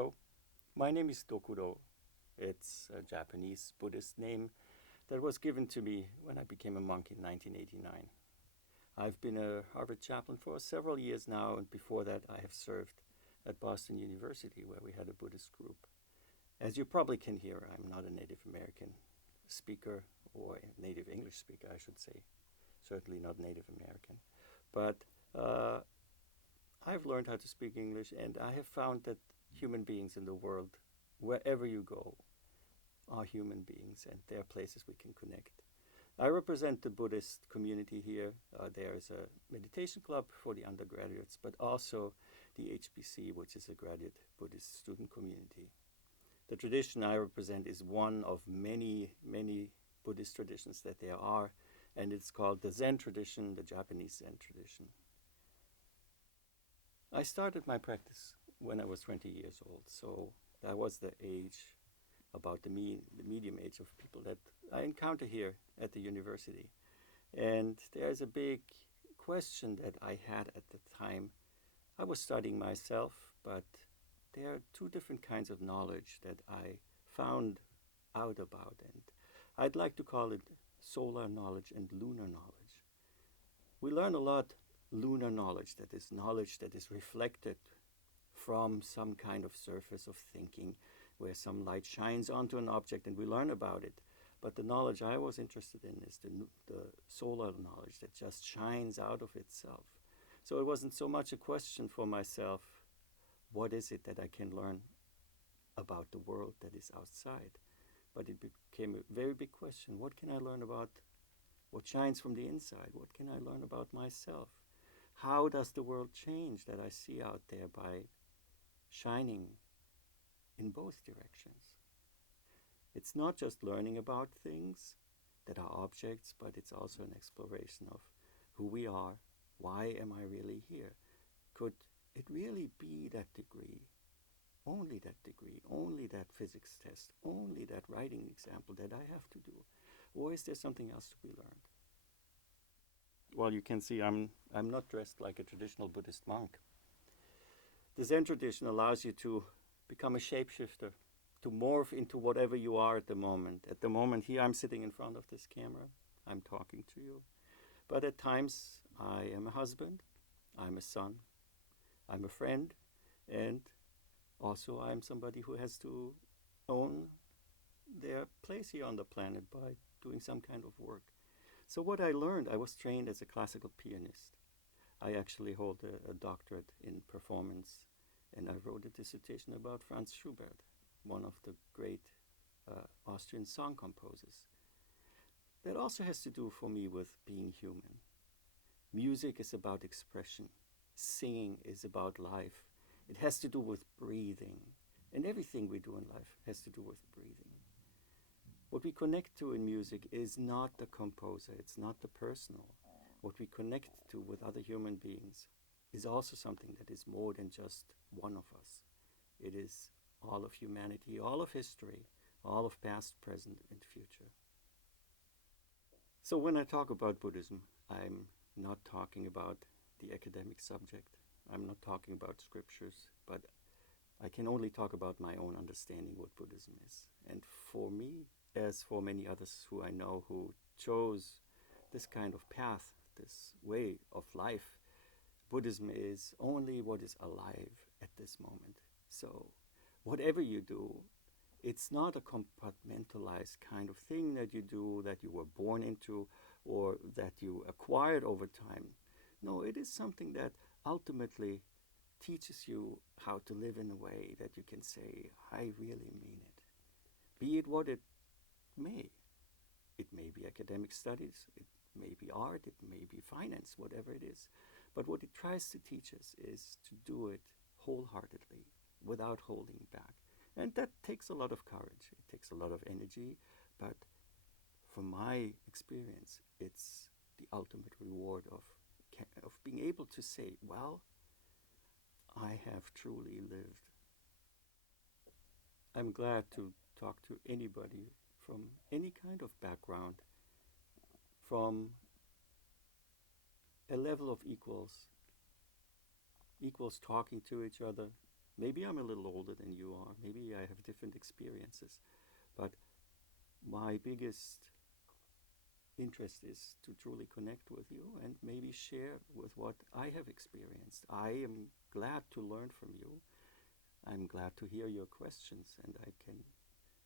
Hello, my name is Dokurô. It's a Japanese Buddhist name that was given to me when I became a monk in 1989. I've been a Harvard chaplain for several years now, and before that, I have served at Boston University, where we had a Buddhist group. As you probably can hear, I'm not a Native American speaker, or a native English speaker, I should say. Certainly not Native American. But I've learned how to speak English, and I have found that human beings in the world, wherever you go, are human beings, and there are places we can connect. I represent the Buddhist community here. There is a meditation club for the undergraduates, but also the HBC, which is a graduate Buddhist student community. The tradition I represent is one of many, many Buddhist traditions that there are, and it's called the Zen tradition, the Japanese Zen tradition. I started my practice when I was 20 years old, so that was the age, about the medium age of people that I encounter here at the university. And there's a big question that I had at the time. I was studying myself, but there are two different kinds of knowledge that I found out about, and I'd like to call it solar knowledge and lunar knowledge. We learn a lot lunar knowledge that is reflected from some kind of surface of thinking where some light shines onto an object and we learn about it. But the knowledge I was interested in is the solar knowledge that just shines out of itself. So it wasn't so much a question for myself, what is it that I can learn about the world that is outside? But it became a very big question. What can I learn about what shines from the inside? What can I learn about myself? How does the world change that I see out there by shining in both directions? It's not just learning about things that are objects, but it's also an exploration of who we are. Why am I really here? Could it really be that degree, only that physics test, only that writing example that I have to do? Or is there something else to be learned? Well, you can see I'm not dressed like a traditional Buddhist monk. The Zen tradition allows you to become a shapeshifter, to morph into whatever you are at the moment. At the moment here, I'm sitting in front of this camera. I'm talking to you. But at times, I am a husband, I'm a son, I'm a friend, and also I'm somebody who has to own their place here on the planet by doing some kind of work. So what I learned, I was trained as a classical pianist. I actually hold a doctorate in performance, and I wrote a dissertation about Franz Schubert, one of the great Austrian song composers. That also has to do for me with being human. Music is about expression. Singing is about life. It has to do with breathing. And everything we do in life has to do with breathing. What we connect to in music is not the composer, it's not the personal. What we connect to with other human beings is also something that is more than just one of us. It is all of humanity, all of history, all of past, present, and future. So when I talk about Buddhism, I'm not talking about the academic subject. I'm not talking about scriptures, but I can only talk about my own understanding what Buddhism is. And for me, as for many others who I know who chose this kind of path, this way of life, Buddhism is only what is alive at this moment. So whatever you do, it's not a compartmentalized kind of thing that you do, that you were born into, or that you acquired over time. No, it is something that ultimately teaches you how to live in a way that you can say, I really mean it. Be it what it may. It may be academic studies, it may be art, it may be finance, whatever it is. But what it tries to teach us is to do it wholeheartedly, without holding back. And that takes a lot of courage, it takes a lot of energy, but from my experience, it's the ultimate reward of being able to say, well, I have truly lived. I'm glad to talk to anybody from any kind of background, from a level of equals talking to each other, Maybe I'm a little older than you are. Maybe I have different experiences. But my biggest interest is to truly connect with you and maybe share with what I have experienced. I am glad to learn from you. I'm glad to hear your questions, and I can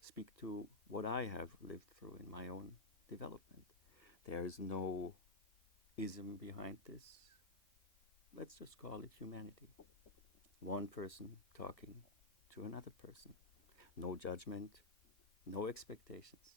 speak to what I have lived through in my own development. There is no ism behind this. Let's just call it humanity. One person talking to another person. No judgment, no expectations.